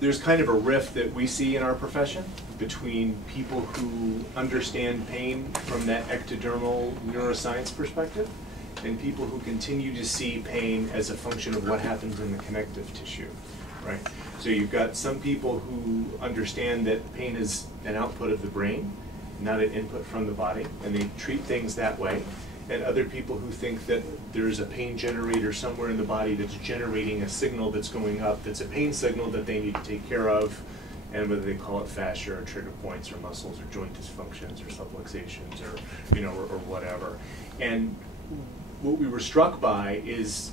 there's kind of a rift that we see in our profession between people who understand pain from that ectodermal neuroscience perspective and people who continue to see pain as a function of what happens in the connective tissue, right? So you've got some people who understand that pain is an output of the brain, not an input from the body, and they treat things that way. And other people who think that there's a pain generator somewhere in the body that's generating a signal that's going up, that's a pain signal that they need to take care of, and whether they call it fascia or trigger points or muscles or joint dysfunctions or subluxations or, you know, or whatever. And what we were struck by is,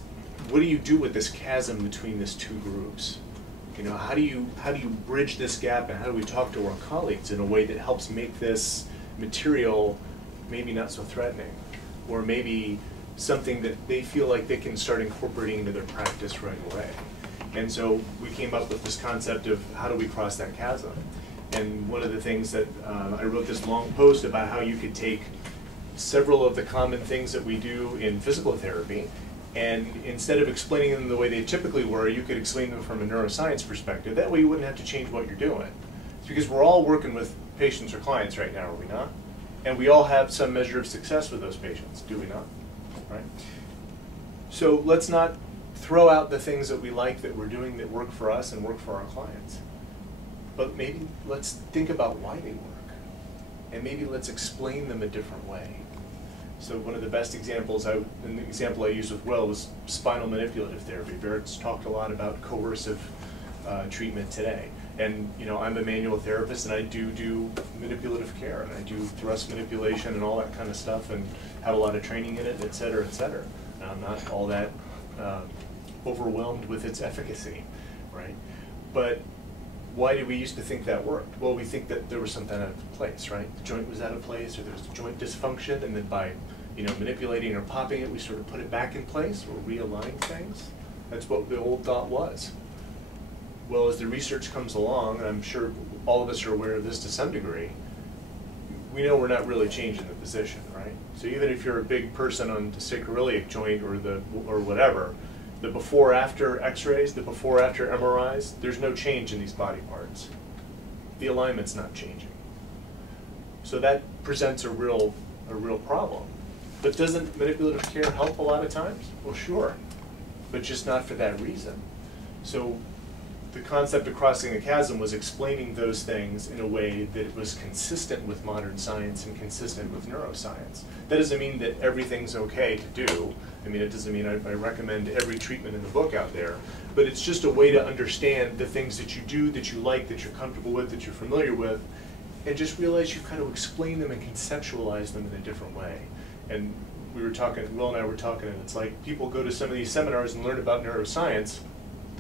what do you do with this chasm between these two groups? You know, how do you bridge this gap, and how do we talk to our colleagues in a way that helps make this material maybe not so threatening, or maybe something that they feel like they can start incorporating into their practice right away? And so we came up with this concept of how do we cross that chasm. And one of the things that I wrote this long post about how you could take several of the common things that we do in physical therapy, and instead of explaining them the way they typically were, you could explain them from a neuroscience perspective. That way you wouldn't have to change what you're doing. It's because we're all working with patients or clients right now, are we not? And we all have some measure of success with those patients, do we not? Right? So let's not throw out the things that we like that we're doing that work for us and work for our clients. But maybe let's think about why they work. And maybe let's explain them a different way. So one of the best examples, an example I used with Will, was spinal manipulative therapy. Barrett's talked a lot about coercive treatment today. And you know, I'm a manual therapist, and I do manipulative care, and I do thrust manipulation and all that kind of stuff, and have a lot of training in it, et cetera, et cetera. And I'm not all that overwhelmed with its efficacy, right? But why did we used to think that worked? Well, we think that there was something out of place, right? The joint was out of place, or there was joint dysfunction, and then by manipulating or popping it, we sort of put it back in place, or realign things. That's what the old thought was. Well, as the research comes along, and I'm sure all of us are aware of this to some degree, we know we're not really changing the position, right? So even if you're a big person on the sacroiliac joint or whatever, the before-after x-rays, the before-after MRIs, there's no change in these body parts. The alignment's not changing. So that presents a real problem. But doesn't manipulative care help a lot of times? Well, sure, but just not for that reason. So the concept of crossing the chasm was explaining those things in a way that was consistent with modern science and consistent with neuroscience. That doesn't mean that everything's okay to do. I mean, it doesn't mean I recommend every treatment in the book out there, but it's just a way to understand the things that you do, that you like, that you're comfortable with, that you're familiar with, and just realize you kind of explain them and conceptualize them in a different way. And we were talking, Will and I were talking, and it's like people go to some of these seminars and learn about neuroscience,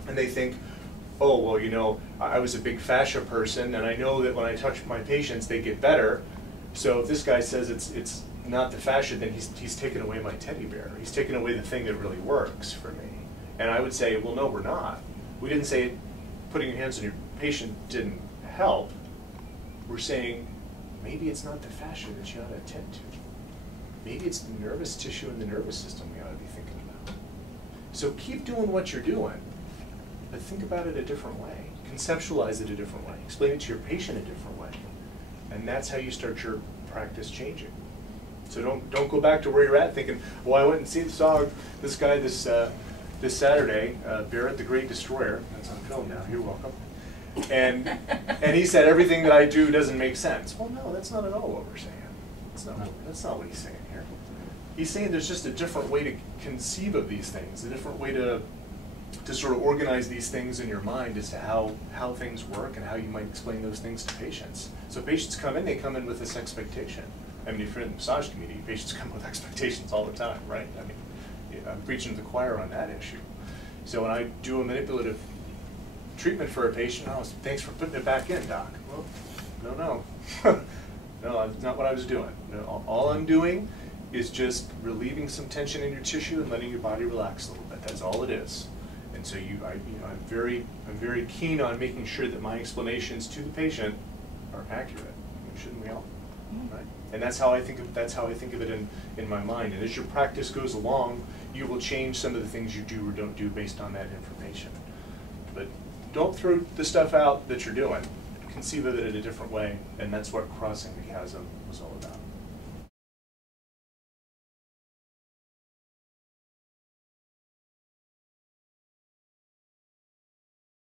and they think, oh, well, you know, I was a big fascia person, and I know that when I touch my patients, they get better. So if this guy says it's not the fascia, then he's taken away my teddy bear. He's taken away the thing that really works for me. And I would say, well, no, we're not. We didn't say putting your hands on your patient didn't help. We're saying maybe it's not the fascia that you ought to attend to. Maybe it's the nervous tissue and the nervous system we ought to be thinking about. So keep doing what you're doing, but think about it a different way. Conceptualize it a different way. Explain it to your patient a different way. And that's how you start your practice changing. So don't go back to where you're at thinking, well, I went and saw this guy this Saturday, Barrett the Great Destroyer. That's on film now. You're welcome. And he said everything that I do doesn't make sense. Well, no, that's not at all what we're saying. That's not what he's saying here. He's saying there's just a different way to conceive of these things, a different way to sort of organize these things in your mind as to how things work and how you might explain those things to patients. So patients come in, they come in with this expectation. I mean, if you're in the massage community, patients come with expectations all the time, right? I mean, I'm preaching to the choir on that issue. So when I do a manipulative treatment for a patient, oh, thanks for putting it back in, doc. Well, no. No, that's not what I was doing. No, all I'm doing is just relieving some tension in your tissue and letting your body relax a little bit. That's all it is. And so I'm very keen on making sure that my explanations to the patient are accurate. I mean, shouldn't we all? Right? And that's how I think of it in my mind. And as your practice goes along, you will change some of the things you do or don't do based on that information. But don't throw the stuff out that you're doing. Conceive of it in a different way, and that's what crossing the chasm was all about.